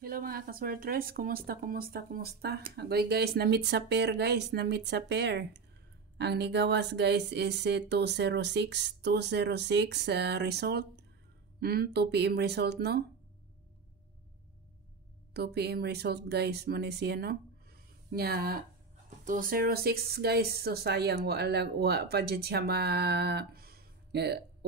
Hello mga kaswertres, kumusta? Agoy guys, na-meet sa pair guys, na-meet sa pair. Ang nigawas guys is 206 result. 2 PM result no? 2 PM result guys, mo ni siya no? Nya 206 guys, so sayang wa pa jud siya ma 106.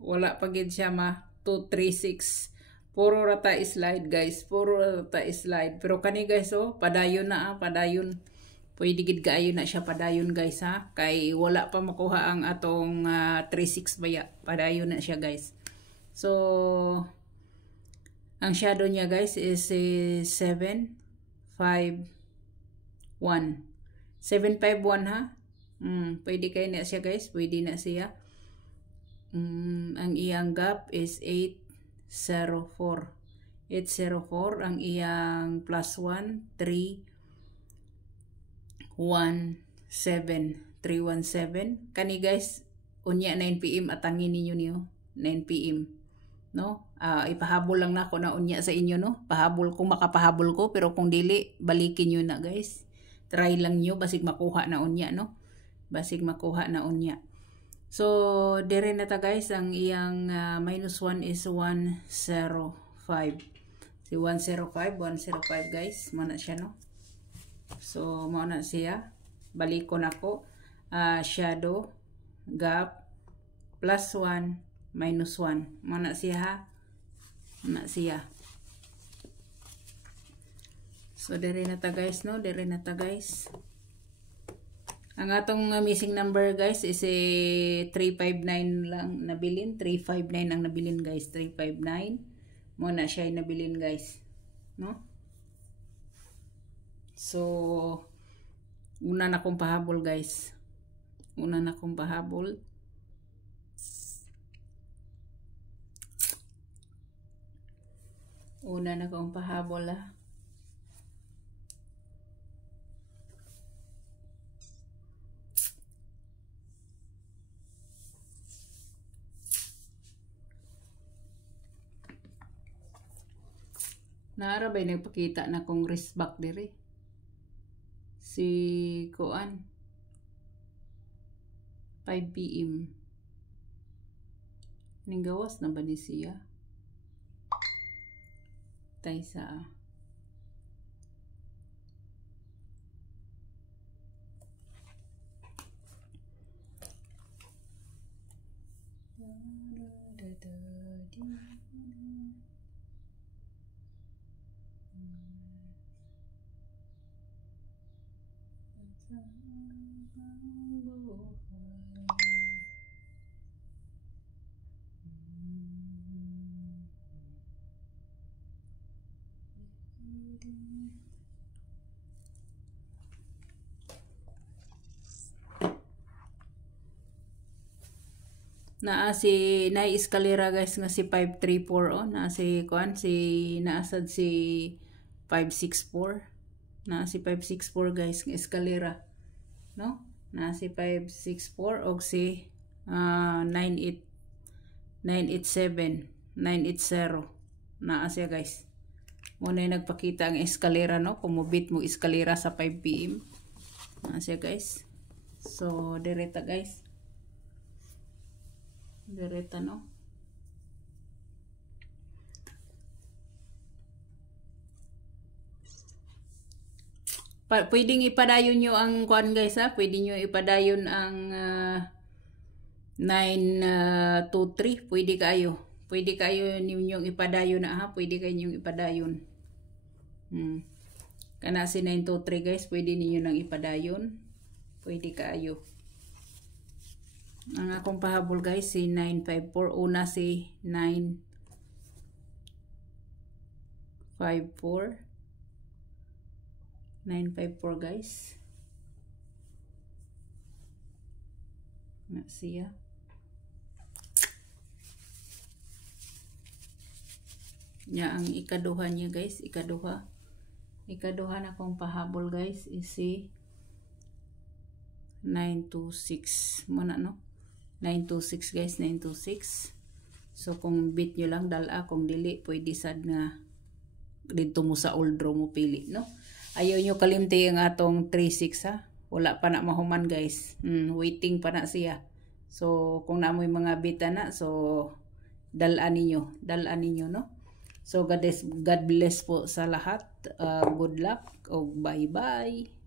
Wala pa gid siya ma 236. Puro rata slide guys, puro rata slide. Pero kani guys padayon na padayon. Pwede gid kaayo na siya padayon guys ha. Kay wala pa makuha ang atong 36 baya. Padayon na siya guys. So ang shadow niya guys is 751. 751 ha. Pwede kay na siya guys, pwede na siya. Ang iyang gap is 804. 804 ang iyang plus 1 317 kani guys unya 9 PM atangin ninyo niyo 9 PM no. Ipahabol lang na ako na unya sa inyo no, pahabol kung makapahabol ko, pero kung dili balikin niyo na guys, try lang niyo basig makuha na unya no, basig makuha na unya. So, dire na ta guys, ang iyang minus 1 is 105. Si 105 guys, mana siya no. So, mao na siya. Balikon ako. Shadow, gap, plus 1, minus 1. Mao na siya ha. Mana siya. So, dire na ta guys no, dire na ta guys. Ang atong missing number guys is 359 lang nabilin. 359 ang nabilin guys. 359. Muna siya yung nabilin guys. No? So, una na kong pahabol guys. Una na kong pahabol. Una na kong pahabol ha. Naara ba'y nagpakita na kong wristback diri? Si Kuan 5 PM. Ninggawas na ba ni siya? Taysa. Naa si eskalera guys nga si 534 naa si kuan si naasad si 564. Naa si 564 guys nga eskalera no. Naa si 564 og si 980 naa siya guys. Muna nagpakita ang eskalera no, kumubit mo eskalera sa 5 PM. Naa siya guys. So direta guys. Direta no. Pwedeng ipadayon nyo ang kuan guys ha. Pwede nyo ipadayon ang 923. Pwede kayo. Pwede kayo ninyong ipadayon na ha. Pwede kayo ninyong ipadayon. Kana si 923 guys. Pwede ninyo nang ipadayon. Pwede kayo. Ang akong pahabol guys si 954. Una si 954 guys. Na siya. Ya ang ikaduha niya guys, ikaduha na akong pahabol guys is si 926 muna no. 926 guys, 926. So kung bit nyo lang dala, kung dili pwede sad nga dito mo sa old row mo pili, no? Ayaw nyo kalimti ang atong 3-6 ha. Wala pa na mahuman guys. Waiting pa na siya. So kung naamoy mga bita na, so dalaan ninyo, no? So God bless po sa lahat. Good luck o bye-bye.